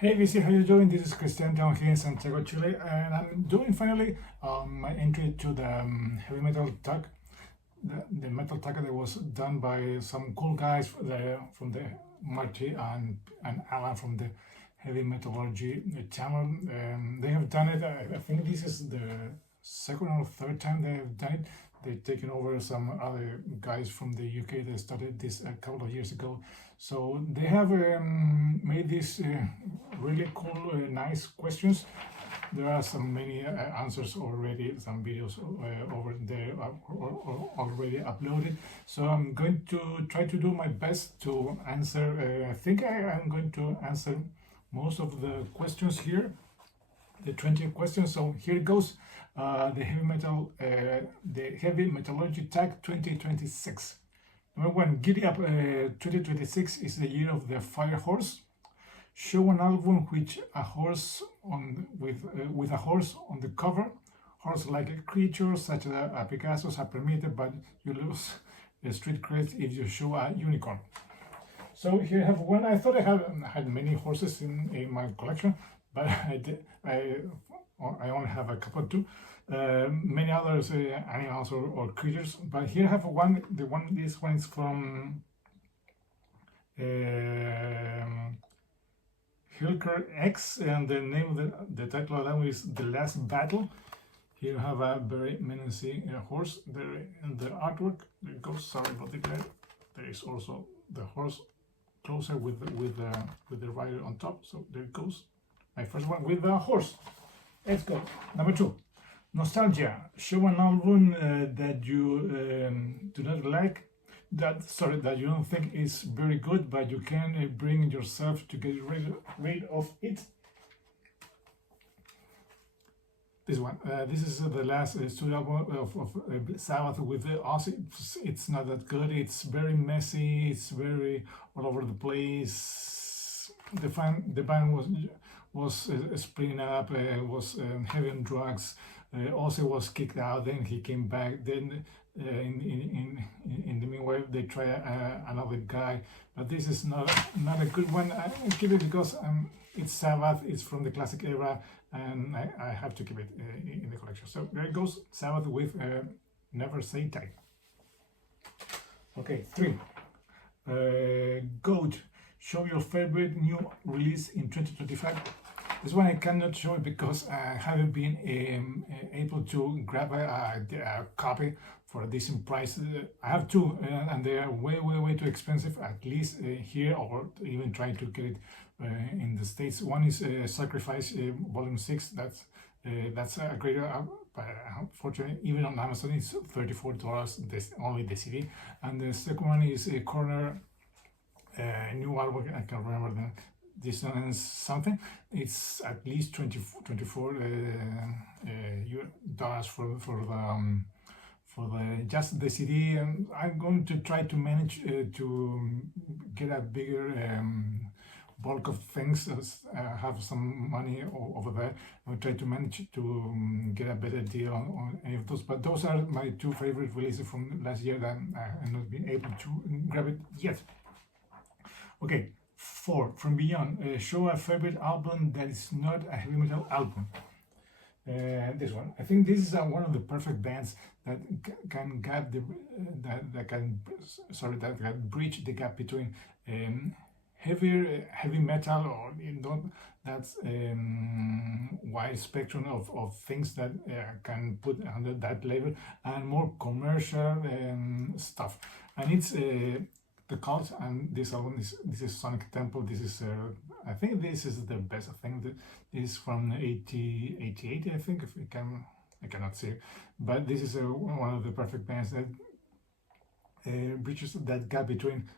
Hey VC, how you doing? This is Christian down here in Santiago, Chile, and I'm doing finally my entry to the heavy metal tag, the metal tag that was done by some cool guys from the Marty and Alan from the Heavy Metallurgy channel. They have done it. I think this is the second or third time they have done it. They've taken over some other guys from the UK that started this a couple of years ago. So they have made these really cool, nice questions. There are many answers already, some videos over there already uploaded. So I'm going to try to do my best to answer. I think I'm going to answer most of the questions here, the 20 questions. So here it goes. The Heavy Metallurgy Tag 2026. Number one, GIDDEY-UP 2026 is the year of the fire horse. Show an album with a horse with a horse on the cover. Horse-like creatures such as a Pegasus are permitted, but you lose street cred if you show a unicorn. So here I have one. I thought I had many horses in my collection, but I only have a couple too. Many others animals or creatures, but here I have one. This one is from Hilker X, and the name of the title of that one is The Last Battle. Here you have a very menacing horse there in the artwork. There it goes. Sorry about the glare. There is also the horse closer with the rider on top. So there it goes. My first one with the horse. Let's go. Number two. Nostalgia. Show an album that you do not like, that you don't think is very good, but you can bring yourself to get rid of it. This one. This is the last studio album of Sabbath with Ozzy. It's not that good. It's very messy. It's very all over the place. The band was splitting up. Was heavy on drugs. Ozzy was kicked out, then he came back, then in the meanwhile they try another guy, but this is not a good one. I don't keep it because it's Sabbath, it's from the classic era, and I have to keep it in the collection. So there it goes, Sabbath with Never Say Die. Okay, 3. Goat. Show your favorite new release in 2025. This one I cannot show it because I haven't been able to grab a copy for a decent price. I have two, and they are way too expensive, at least here, or even trying to get it in the States. One is Sacrifice Volume 6. That's a great, but unfortunately, even on Amazon, it's $34. Only the CD. And the second one is a Corner new artwork. I can't remember the distance something. It's at least $24 for the just the CD. And I'm going to try to manage to get a bigger bulk of things. Have some money over there. I'll try to manage to get a better deal on any of those. But those are my two favorite releases from last year that I have not been able to grab it yet. Okay. 4. From Beyond. Show a favorite album that is not a heavy metal album. This one. I think this is one of the perfect bands that can bridge the gap between heavy metal, or that's wide spectrum of things that can put under that label, and more commercial stuff. And it's The Cult, and this album this is Sonic Temple. This is I think this is the best thing. This is from 88, I think. If I cannot say, but this is one of the perfect bands that bridges that gap between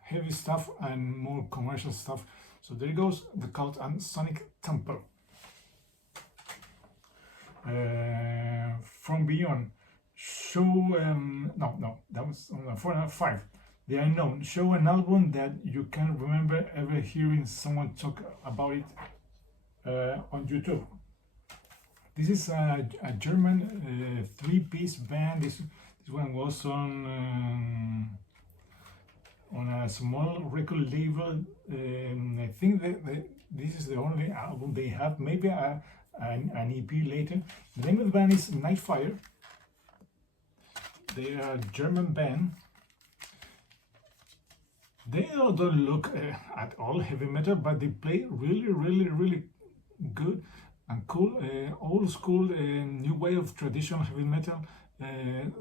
heavy stuff and more commercial stuff. So there goes The Cult and Sonic Temple. From Beyond. Show no, that was 4 and 5. The Unknown. Show an album that you can remember ever hearing someone talk about it on YouTube. This is a German 3-piece band. This one was on a small record label and I think that this is the only album they have. Maybe an EP later. The name of the band is Nightfire. They are a German band. They don't look at all heavy metal, but they play really good and cool, old school, new way of traditional heavy metal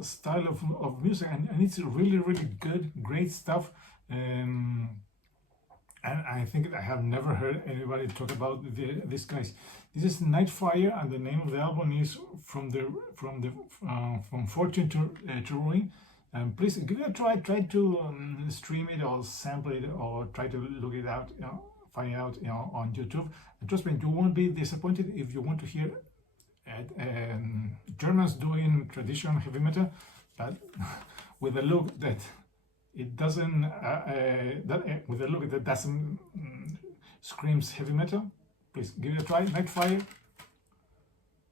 style of music, and it's really good, great stuff. And I think I have never heard anybody talk about these guys. This is Nightfire, and the name of the album is From Fortune to Ruin. Please give it a try. Try to stream it or sample it, or try to look it out, find it out, on YouTube. And trust me, you won't be disappointed if you want to hear Germans doing traditional heavy metal, but with a look that it doesn't, with a look that doesn't screams heavy metal. Please give it a try. Nightfire,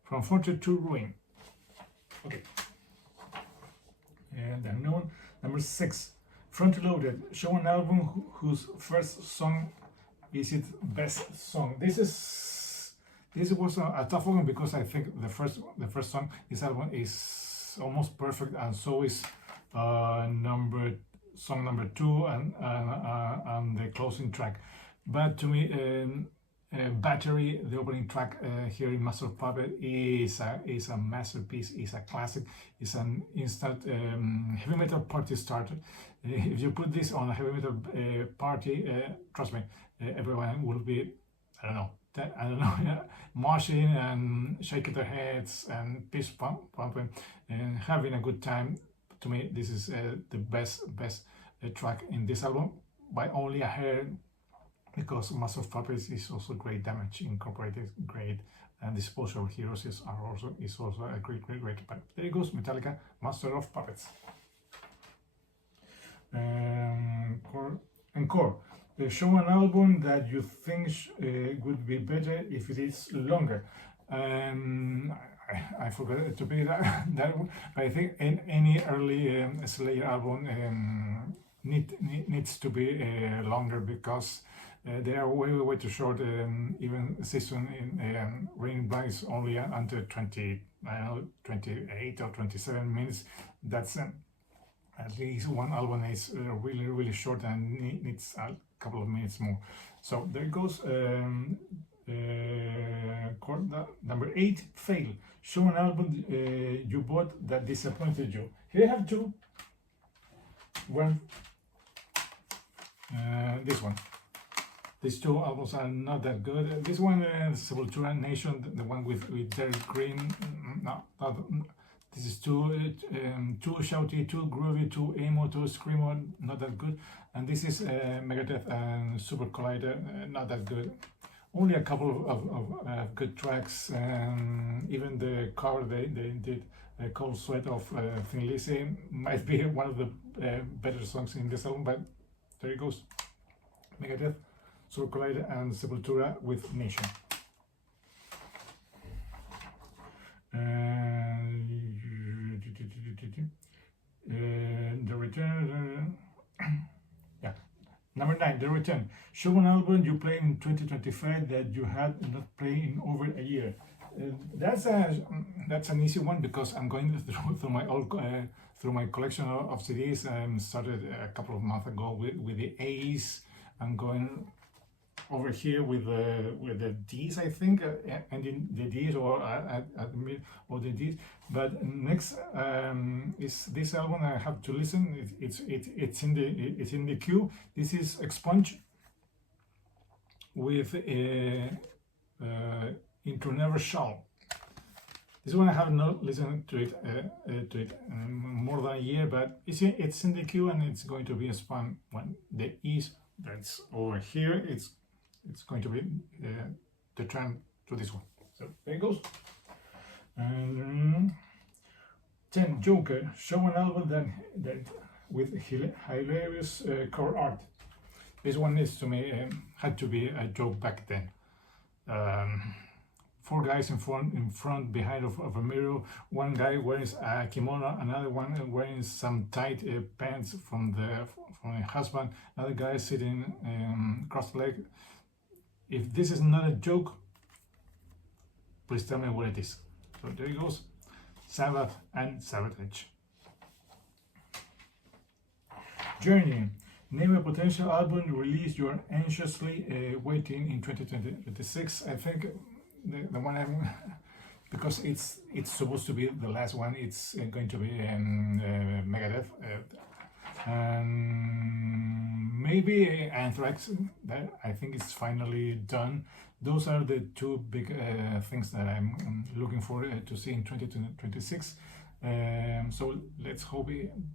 From Fortune to Ruin. Okay. And unknown. Number 6, Front Loaded. Show an album whose first song is its best song. This was a tough one, because I think the first song, this album, is almost perfect, and so is song number 2 and the closing track. But to me, Battery, the opening track here in Master of Puppet, is a masterpiece, is a classic, is an instant heavy metal party starter. If you put this on a heavy metal party, trust me, everyone will be, I don't know, moshing and shaking their heads and fist pumping and having a good time. To me, this is the best track in this album, by only a hair, because Master of Puppets is also great. Damage Incorporated, great, and Disposable Heroes is also a great. But there it goes, Metallica, Master of Puppets. Encore. Show an album that you think would be better if it is longer. I forgot to be that one. But I think any early Slayer album needs to be longer, because they are way too short. Even season in Raining Blood is only until 28 or 27 minutes. That's at least one album is really short and needs a couple of minutes more. So there goes. Number 8, Fail. Show an album you bought that disappointed you. Here I have two. One, this one. These two albums are not that good. This one, Sepultura Nation, the one with Derek Green, no, this is too shouty, too groovy, too emo, too screamo, not that good. And this is Megadeth and Super Collider, not that good. Only a couple of good tracks, and even the cover they did, Cold Sweat of Thin Lizzy, might be one of the better songs in this album, but there it goes. Megadeth, Super Collider, and Sepultura with Nation. The Return. Yeah. Number 9, The Return. Show an album you played in 2025 that you had not played in over a year. That's an easy one, because I'm going through my old through my collection of CDs. Started a couple of months ago with the Ace. I'm going over here with the D's, I think, ending the D's or at the mid or the D's. But next is this album. I have to listen. It's in the queue. This is Expunge with Into Never Shall. This one I have not listened to it more than a year, but it's in the queue, and it's going to be a fun one. The E's that's over here. It's going to be the turn to this one. So there it goes. And 10, Joker. Show an album that with hilarious cover art. This one is, to me, had to be a joke back then. 4 guys in front behind of a mirror. One guy wearing a kimono, another one wearing some tight pants from the husband. Another guy sitting cross-legged. If this is not a joke, please tell me what it is. So there it goes, Sabbath and Sabotage. Journey. Name a potential album release you are anxiously waiting in 2026. I think the one I'm, because it's supposed to be the last one, it's going to be Megadeth. Maybe Anthrax. That I think it's finally done. Those are the two big things that I'm looking for to see in 2026. So let's hope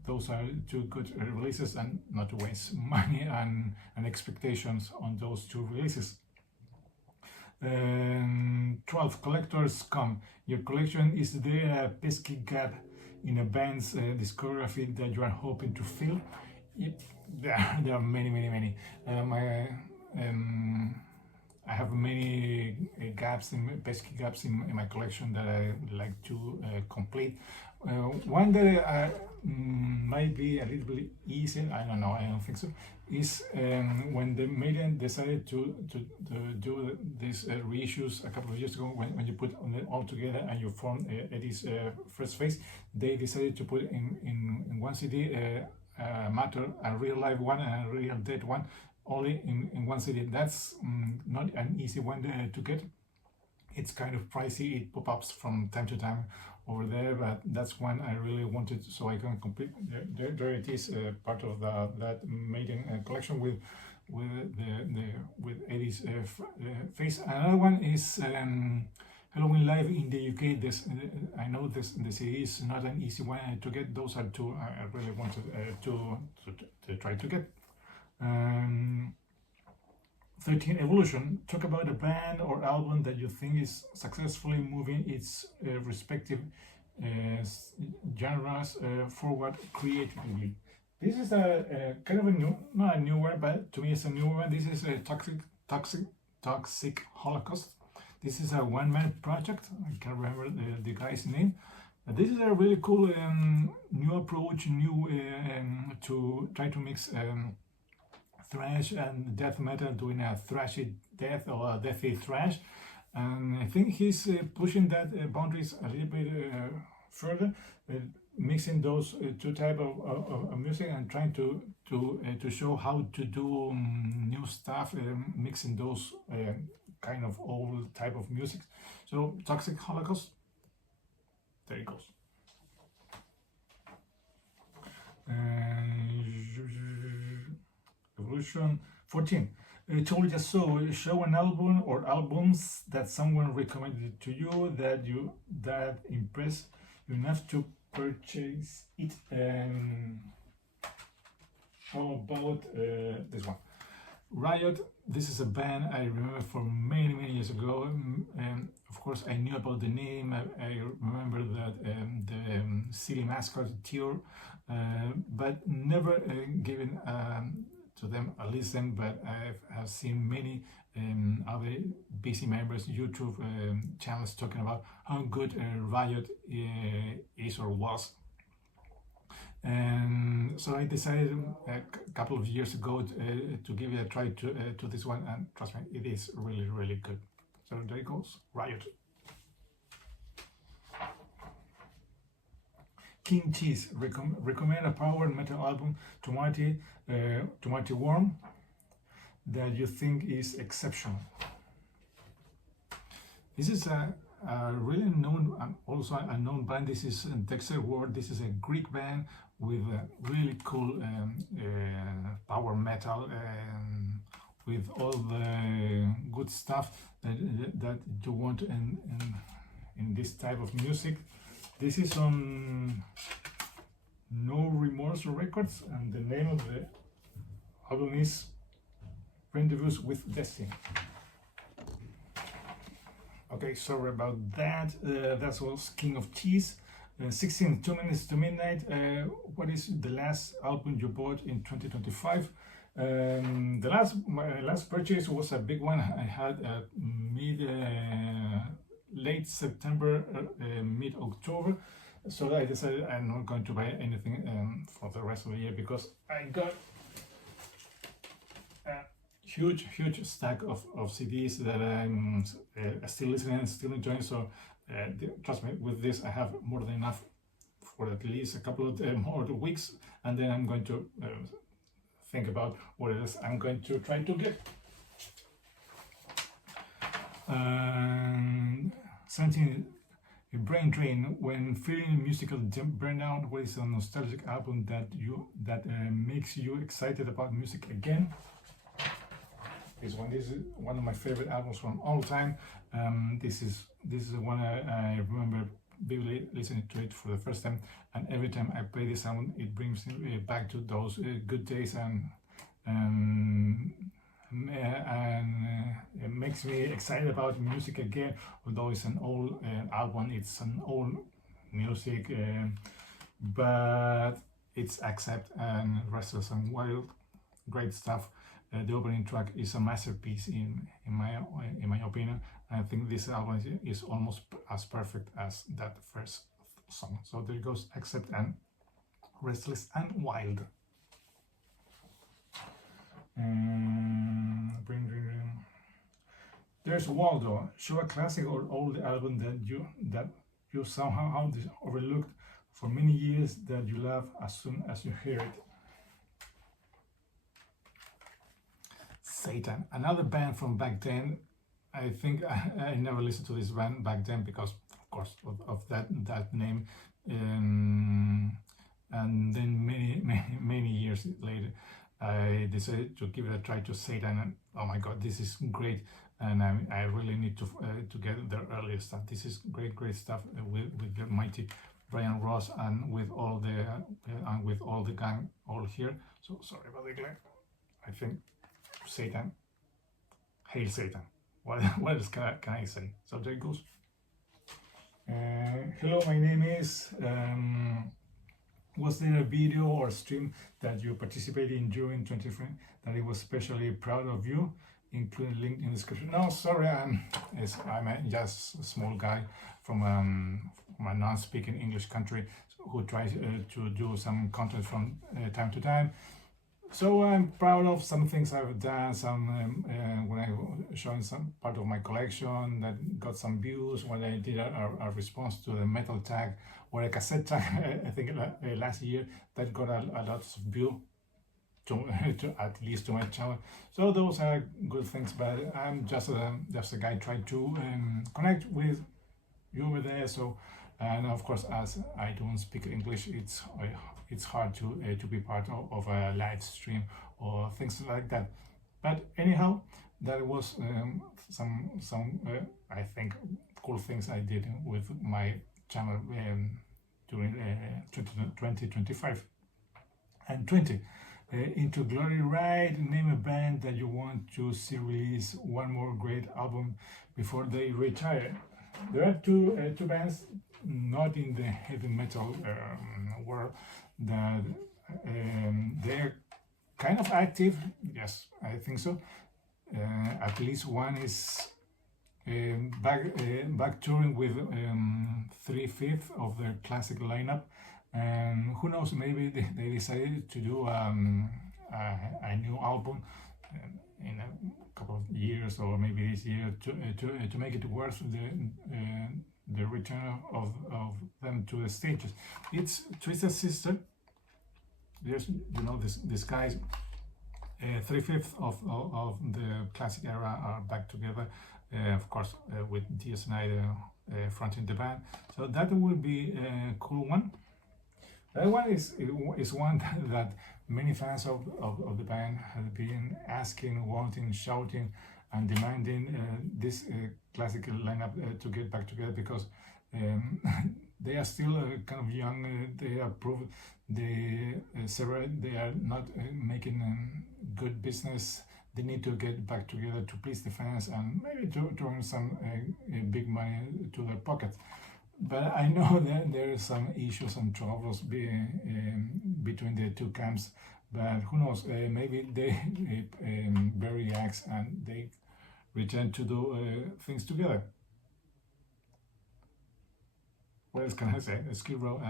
those are two good releases and not to waste money and expectations on those two releases. 12. Collectors come. Your collection is there a pesky gap in a band's discography that you are hoping to fill? There are many. I have many pesky gaps in my collection that I like to complete. One that might be a little bit easier, I don't know, I don't think so, is when the Maiden decided to do these reissues a couple of years ago, when you put them all together and you form Eddie's first phase, they decided to put in one CD Matter, a real live one and a real dead one, only in one CD. That's not an easy one to get. It's kind of pricey. It pop-ups from time to time over there, but that's one I really wanted, so I can complete. There it is, part of that Maiden collection with Eddie's face. Another one is Halloween Live in the UK. I know the CD is not an easy one to get. Those are two I really wanted to try to get. 13. Evolution. Talk about a band or album that you think is successfully moving its respective genres forward creatively. This is a kind of a new, not a new one, but to me it's a new one. This is a Toxic Holocaust. This is a one-man project. I can't remember the guy's name. But this is a really cool new approach, to try to mix thrash and death metal, doing a thrashy death or a deathy thrash. And I think he's pushing that boundaries a little bit further, mixing those two type of music and trying to show how to do new stuff, mixing those kind of old type of music. So Toxic Holocaust, there it goes. Evolution. 14. Told you so. Show an album or albums that someone recommended to you that impressed you enough to purchase it. How about this one? Riot. This is a band I remember from many years ago. Of course, I knew about the name. I remember that the silly mascot tour, but never given to them a listen. But I have seen many other busy members' YouTube channels talking about how good Riot is or was. And so I decided a couple of years ago to give it a try to this one, and trust me, it is really good. So there it goes, Riot. King Cheese. Recommend a power metal album to Marty Worm that you think is exceptional. This is a really known and also a known band. This is Dexter Ward. This is a Greek band with a really cool power metal with all the good stuff that you want in this type of music. This is on No Remorse Records, and the name of the album is Rendezvous with Destiny. Okay, sorry about that. That was King of Cheese. 16, 2 minutes to midnight. What is the last album you bought in 2025? My last purchase was a big one. I had late September, mid-October. So I decided I'm not going to buy anything for the rest of the year because I got a huge stack of CDs that I'm still listening and still enjoying. So trust me, with this I have more than enough for at least a couple of more weeks, and then I'm going to think about what else I'm going to try to get. Something a brain drain when feeling musical burnout. What is a nostalgic album that makes you excited about music again? This is one of my favorite albums from all time. This is the one I remember vividly listening to it for the first time, and every time I play this album, it brings me back to those good days, and it makes me excited about music again. Although it's an old album, it's an old music, but it's Accept and Restless and Wild, great stuff. The opening track is a masterpiece in my opinion. I think this album is almost as perfect as that first song. So there goes Accept and Restless and Wild. There's Waldo. Show a classic or old album that you somehow overlooked for many years that you love as soon as you hear it. Satan, another band from back then. I think I never listened to this band back then because, of course, of that name. And then many years later, I decided to give it a try to Satan, and oh my God, this is great! And I really need to get their earlier stuff. This is great stuff with the mighty Brian Ross and with all the gang all here. So sorry about the glare. I think Satan, hail Satan. What else can I say? So there it goes. Hello, my name is. Was there a video or stream that you participated in during 2020 that it was especially proud of you, including link in the description? No, sorry, I'm just a small guy from a non-speaking English country who tries to do some content from time to time. So I'm proud of some things I've done, when I showing some part of my collection that got some views, when I did a response to the metal tag or a cassette tag, I think last year, that got a lot of view to at least to my channel. So those are good things, but I'm just a guy trying to connect with you over there. So, and of course, as I don't speak English, it's hard to be part of a live stream or things like that. But anyhow, that was some I think cool things I did with my channel during 2025 and 20. Into Glory Ride, name a band that you want to see release one more great album before they retire. There are two bands not in the heavy metal world that they're kind of active. Yes, I think so. At least one is back touring with 3/5 of their classic lineup, and who knows, maybe they decided to do a new album in a couple of years, or maybe this year, to make it worth the return of them to the stages. It's Twisted Sister. There's, these guys, 3/5 of the classic era are back together, of course, with Dee Snider fronting the band. So that will be a cool one. That one is one that many fans of the band have been asking, wanting, shouting, and demanding this classical lineup to get back together, because they are still kind of young. They are proved they are not making good business. They need to get back together to please the fans and maybe to earn some big money to their pockets. But I know that there are some issues and troubles between the two camps. But who knows? Maybe they bury eggs and they return to do things together. What else can I say? Skid Row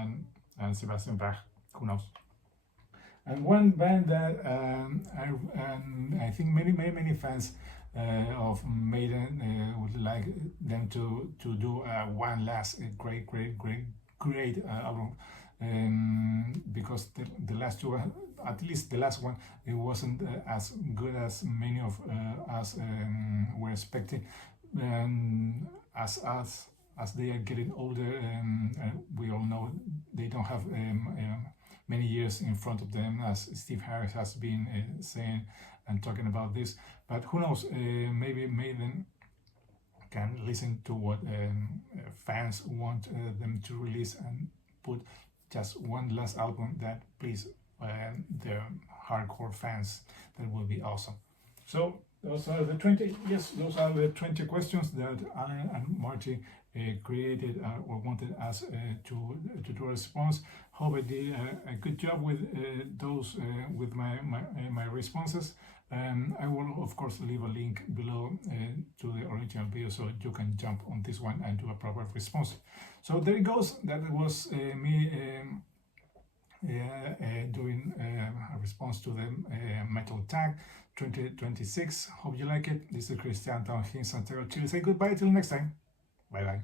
and Sebastian Bach. Who knows? And one band that I think many fans of Maiden would like them to do one last great album, because the last two, at least the last one, it wasn't as good as many of us were expecting. As they are getting older, we all know they don't have many years in front of them, as Steve Harris has been saying and talking about this. But who knows, maybe Maiden can listen to what fans want them to release and put just one last album that please the hardcore fans. That will be awesome. So those are the 20 questions that I and Marty created or wanted us to do a response. Hope I did a good job with those with my responses. I will of course leave a link below to the original video, so you can jump on this one and do a proper response. So there it goes. That was me doing a response to the Metal Tag 2026. Hope you like it. This is Christian down here in Santiago, Chile. Say goodbye till next time. Bye bye.